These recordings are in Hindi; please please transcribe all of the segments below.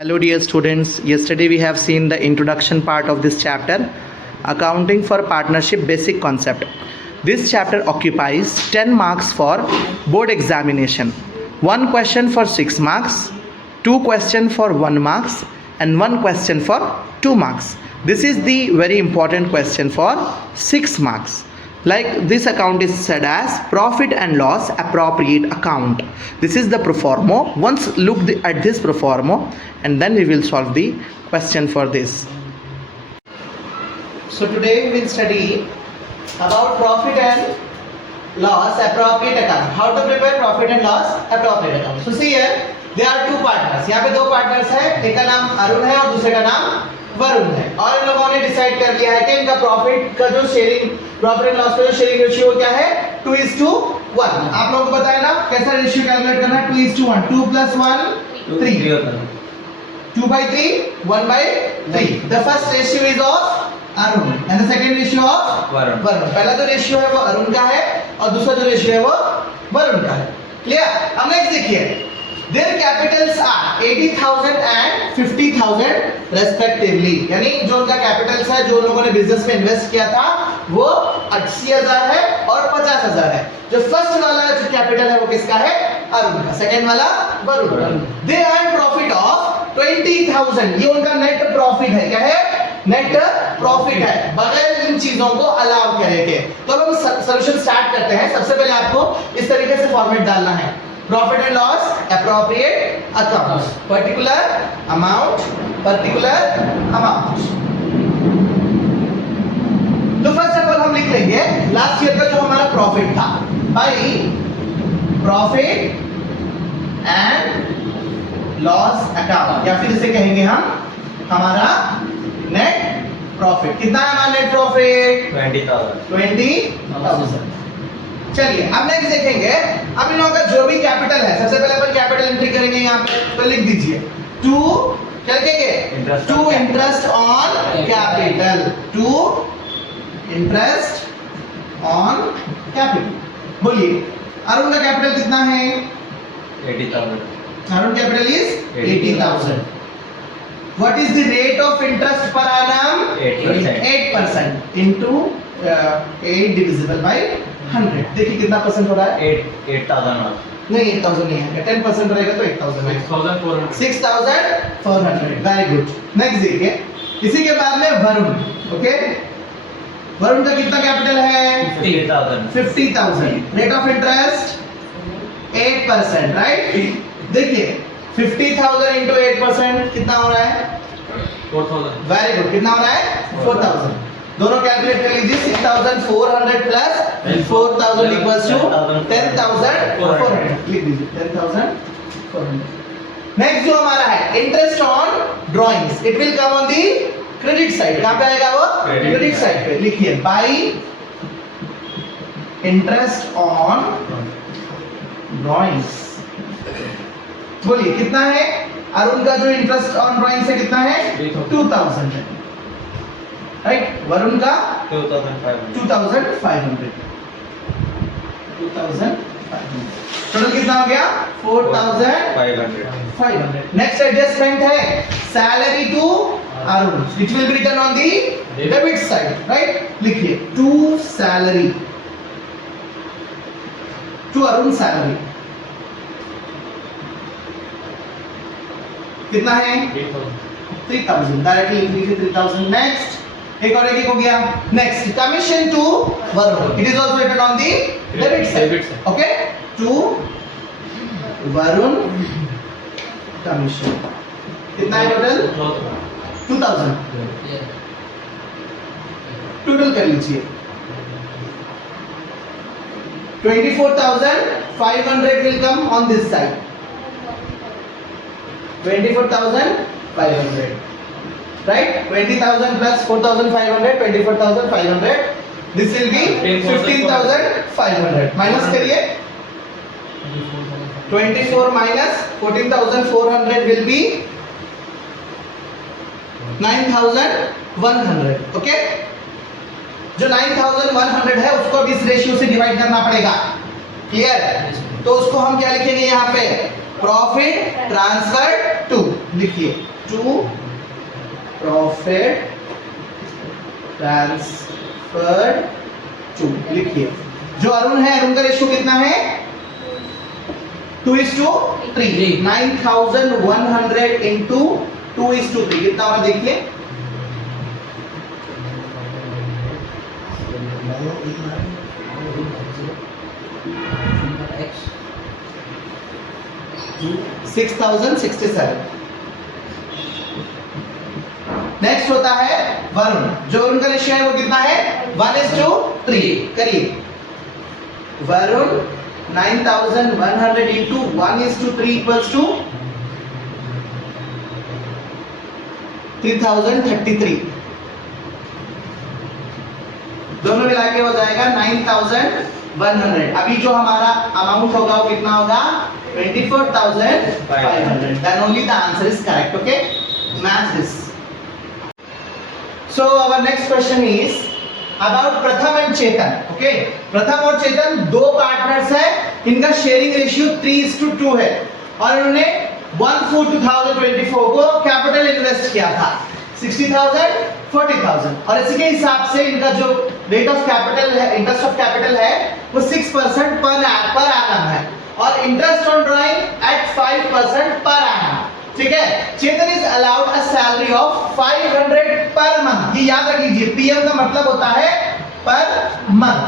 Hello dear students, yesterday we have seen the introduction part of this chapter, Accounting for Partnership Basic Concept. This chapter occupies 10 marks for board examination, 1 question for 6 marks, 2 question for 1 marks and 1 question for 2 marks. This is the very important question for 6 marks. Like this account is said as profit and loss appropriate account. This is the pro forma. Once look at this pro forma and then we will solve the question for this. So today we will study about profit and loss appropriate account. How to prepare profit and loss appropriate account. So see here, there are two partners. यहाँ पे दो partners है, एक का नाम अरुण है और दूसरे का नाम वरुण है. और इन लोगों ने डिसाइड कर लिया है कि इनका प्रॉफिट का जो शेयरिंग प्रॉफिट एंड लॉस का जो शेयरिंग रेशियो क्या है 2:1. आप लोगों को बताया ना कैसा रेशियो कैलकुलेट करना है 2:1. 2 + 1 3 2/3 1/3. The first ratio is of Arun and the second ratio of Varun. पहला जो रेशियो है वो अरुण का है और दूसरा जो रेशियो है वो वरुण का है. क्लियर? अब नेक्स्ट देखिए, their capitals are 80,000 and 50,000 respectively. यानी जो उनका कैपिटल्स है जो उन लोगों ने बिजनेस में इन्वेस्ट किया था वो 80,000 है और 50,000 है. जो फर्स्ट वाला जो कैपिटल है वो किसका है? अरुण का. सेकंड वाला Varun. They earn profit of 20,000. ये उनका नेट प्रॉफिट है. क्या है? नेट प्रॉफिट है बगैर इन चीजों को अलाउ करे के. तो अब हम सॉल्यूशन स्टार्ट करते हैं. सबसे पहले आपको इस तरीके से फॉर्मेट डालना है. Profit and loss appropriate accounts. Particular amount. तो फर्स्ट ऑफ ऑल हम लिख लेंगे लास्ट ईयर का जो हमारा प्रॉफिट था भाई प्रॉफिट एंड लॉस अकाउंट या फिर इसे कहेंगे हम हमारा नेट प्रॉफिट. कितना है हमारा नेट प्रॉफिट? 20,000. चलिए अब नेक्स्ट देखेंगे. अब इन लोगों का जो भी कैपिटल है सबसे पहले अपन कैपिटल एंट्री करेंगे यहाँ पे. तो लिख दीजिए 2 क्या लिखेंगे? 2 interest on capital. 2 interest on capital. बोलिए अरुण का कैपिटल कितना है? 80,000. Arun capital is 80,000. What is the rate of interest पर annum? 8% into 8 divisible by 100. देखिए कितना परसेंट हो रहा है? 8,000 नहीं 8,000 नहीं है. 10% रहेगा तो 8,000 है. 6,400. Very good. नेक्स्ट देखिए इसी के बाद में वरुण. ओके वरुण का कितना कैपिटल है? 50,000. Rate of interest 8%. राइट. देखिए 50,000 into 8% कितना हो रहा है? 4,000. Very good. कितना हो रहा है? 4,000. दोनों कैलकुलेट कर लीजिए. 6,400 प्लस 4,000 इक्वल्स टू 10,400. लिख दीजिए 10,400. नेक्स्ट जो हमारा है interest on drawings. It will come on the credit side. कहां पे आएगा वो? क्रेडिट साइड पे. लिखिए बाय इंटरेस्ट ऑन ड्राइंग्स. बोलिए कितना है? अरुण का जो इंटरेस्ट ऑन ड्राइंग्स है कितना है? 2,000 है. राइट. वरुण का 2,500. टोटल कितना हो गया? 4,500. नेक्स्ट एडजस्टमेंट है salary to Arun which will be written on the debit side. Right. लिखिए to salary to Arun salary कितना है? 3,000. डायरेक्टली लिख लीजिए 3,000. नेक्स्ट एक और एक हो गया. Next commission to Varun. It is also written on the debit side. Okay to Varun commission. कितना है टोटल? 2,000. टोटल कर लीजिए 24,500 will come on this side. 24,500. Right? 20,000 plus 4,500 24,500. This will be 15,500. Minus करिए 24 minus 14,400 will be 9,100. Okay? जो 9,100 है उसको भी इस रेशियो से डिवाइड करना पड़ेगा. क्लियर? तो उसको हम क्या लिखेंगे यहाँ पे? प्रॉफिट ट्रांसफर टू लिखिए टू प्रॉफिट ट्रांसफर टू, लिखिए जो अरुण है, अरुण का रेशियो कितना है 2:3, 9100 इंटू 2:3 कितना होगा देखिए, $6,067। नेक्स्ट होता है वरुण, जो उनका रेशियो है वो कितना है 1:3, करिए वरुण 9100 इंटू 1:3 इक्वल्स टू 3033, दोनों मिला के हो जाएगा 9100। अभी जो हमारा अमाउंट होगा वो कितना होगा 24,500। Then only the answer is correct. Okay, match this. So our next question is about Pratham and Chetan. Okay, Pratham और चेतन दो पार्टनर्स हैं, इनका शेयरिंग रेशियो 3:2 है और इन्होंने 1/4/2024 को कैपिटल इन्वेस्ट किया था 60,000 40,000 और इसी के हिसाब से इनका जो रेट ऑफ कैपिटल है, इंटरेस्ट ऑफ कैपिटल है वो 6% पर एनम है और इंटरेस्ट ऑन ड्राइंग एट 5% पर एनम। ठीक है, Chetan is allowed a salary of 500 per month. ये याद रख लीजिए, पीएम का मतलब होता है पर मंथ।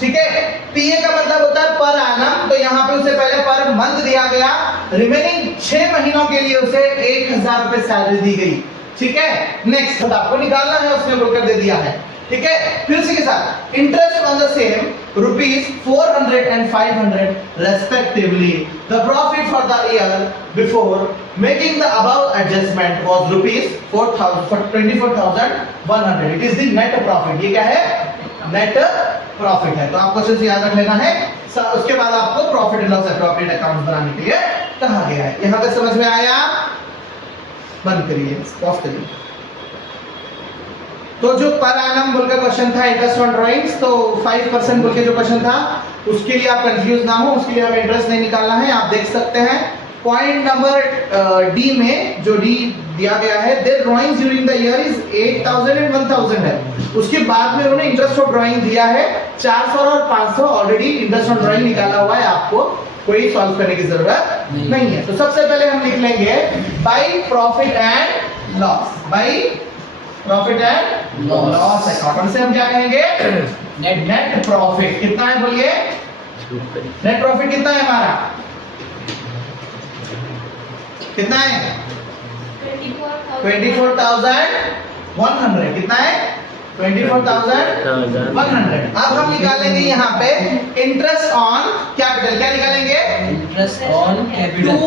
ठीक है, पीए का मतलब होता है पर एनम, तो यहाँ पे उसे पहले पर मंथ दिया गया, रिमेनिंग 6 महीनों के लिए उसे 1000 रुपए सैलरी दी गई। ठीक है, नेक्स्ट आपको निकालना है, उसने बोलकर दे दिया है। ठीक है, फिर उसी के साथ interest on the same ₹400 and 500 respectively. The profit for the year before making the above adjustment was ₹24,100. It is the net profit. ये क्या है, नेट प्रॉफिट है। तो आपको अच्छे से याद रख लेना है। उसके बाद आपको profit and loss appropriate account बनाने के लिए कहा गया है। यहाँ पे समझ में आया? बंद करिए, पॉज करिए। तो जो पर एनम बोल का क्वेश्चन था इंटरेस्ट ऑन ड्राइंग्स, तो 5% बोल के जो क्वेश्चन था उसके लिए आप कंफ्यूज ना हो, उसके लिए हमें इंटरेस्ट नहीं निकालना है। आप देख सकते हैं पॉइंट नंबर डी में जो डी दिया गया है, their drawings during the year is 8,000 and 1,000 है। उसके बाद में उन्होंने इंटरेस्ट ऑफ ड्राइंग दिया है 400 और 500, ऑलरेडी इंटरेस्ट ऑन ड्राइंग निकाला हुआ है, आपको कोई सॉल्व करने की जरूरत नहीं है। तो सबसे पहले हम लिख लेंगे by profit and loss, by profit and loss account से हम क्या कहेंगे, नेट प्रॉफिट। कितना है बोलिए, नेट प्रॉफिट कितना है हमारा, कितना है 24,100। कितना है 24,100। अब हम निकालेंगे यहाँ पे इंटरेस्ट ऑन कैपिटल। क्या निकालेंगे, interest on capital, to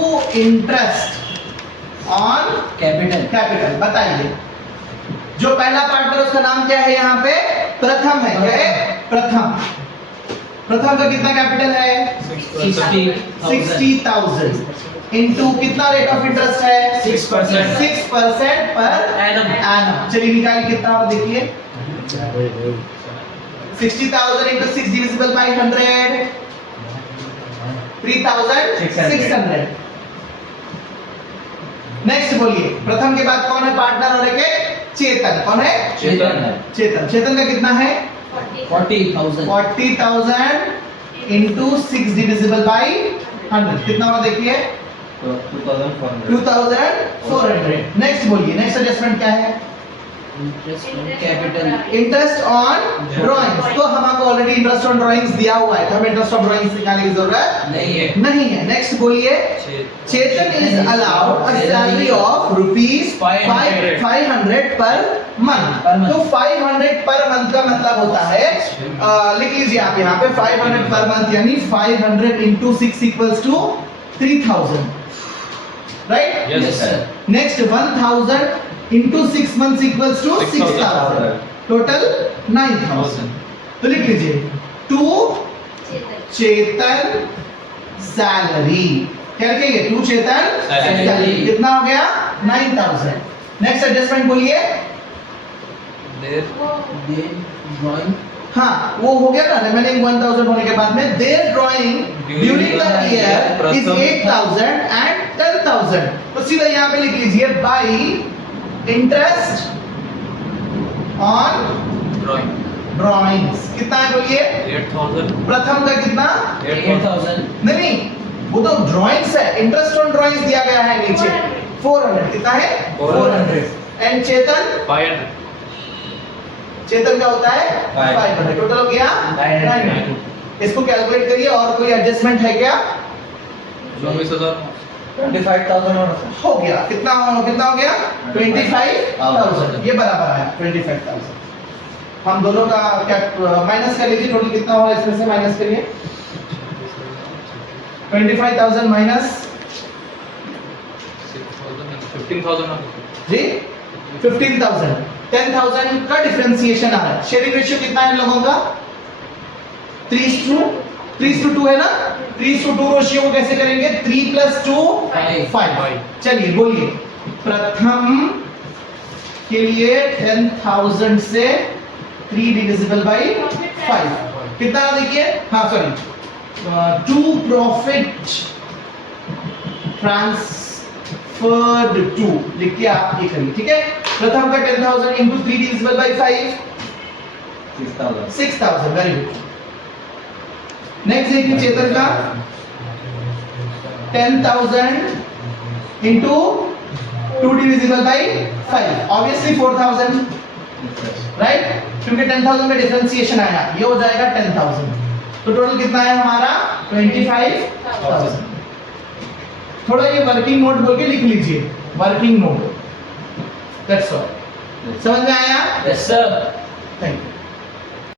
interest on capital. बताइए, जो पहला पार्टनर उसका नाम क्या है, यहाँ पे प्रथम है। क्या है, प्रथम। प्रथम का कितना कैपिटल है 60,000 इनटू कितना रेट ऑफ इंटरेस्ट है 6% पर एनम। चलिए निकालिए कितना और देखिए, 60,000 into 6 divisible by 100, 3,600। नेक्स्ट बोलिए, प्रथम के बाद कौन है पार्टनर और एक चेतन। कौन है, चेतन। चेतन का कितना है 40,000 into 6 divisible by 100 कितना होगा देखिए 2,400। नेक्स्ट बोलिए, नेक्स्ट एडजस्टमेंट क्या है, इंटरेस्ट ऑन ड्राइंग्स। तो हमको ऑलरेडी इंटरेस्ट ऑन ड्राइंग्स दिया हुआ है, तो हमें इंटरेस्ट ऑन ड्राइंग्स निकालने की जरूरत नहीं है। नेक्स्ट बोलिए, Chetan is allowed a salary of ₹500 per month. तो 500 पर मंथ का मतलब होता है, लिख लीजिए आप यहाँ पे 500 पर मंथ यानी 500 into 6 equals to 3,000, right. Yes, sir. Next 1,000 into 6 months equals to 6,000, total 9,000। तो लिख लीजिए टू चेतन सैलरी। क्या लिखेंगे, टू चेतन सैलरी। कितना हो गया 9,000। नेक्स्ट एडजस्टमेंट बोलिए, हाँ वो हो गया ना, रिमेनिंग 1000 होने के बाद में their drawing during the year is 8000 and 10000। तो सीधा यहाँ पे लिख लीजिए by interest on drawing drawings. कितना है बोलिए? 8000 प्रथम का कितना? 8000 नहीं वो तो ड्राइंग्स है, इंटरेस्ट ऑन ड्राइंग्स दिया गया है नीचे 400। कितना है? 400 एंड चेतन 500 चेतन का होता है 500। 500। टोटल हो गया 900। इसको कैलकुलेट करिए और कोई एडजस्टमेंट है क्या? 29000 25,000 हो गया। कितना हो गया? 25,000। ये बराबर आया 25,000। हम दोनों का क्या माइनस कर लीजिए, टोटल कितना हुआ इसमें से माइनस करिए। 25,000 माइनस 15,000 जी 15,000। 10,000 का डिफरेंशिएशन आ रहा है। शेयरिंग रेशियो कितना है इन लोगों का? 3:2 है ना? 3:2 रेशियो को कैसे करेंगे? 3 + 2 5। चलिए बोलिए प्रथम के लिए 10,000 से 3 डिविजिबल बाय 5 कितना देखिए? हाँ सॉरी 2 प्रॉफिट ट्रांसफर्ड टू लिख के आप ये करिए, ठीक है? प्रथम का 10,000 into 3 divisible by 5 6,000। Very good. Next देखिए चेतन का 10,000 into 2 divisible by 5 obviously 4,000 right, क्योंकि 10,000 का डिफरेंशिएशन आया, ये हो जाएगा 10,000। तो टोटल कितना है हमारा? 25,000। थोड़ा ये वर्किंग नोट बोल के लिख लीजिए, वर्किंग नोट। That's all. समझ में आया? Yes sir. Thank you.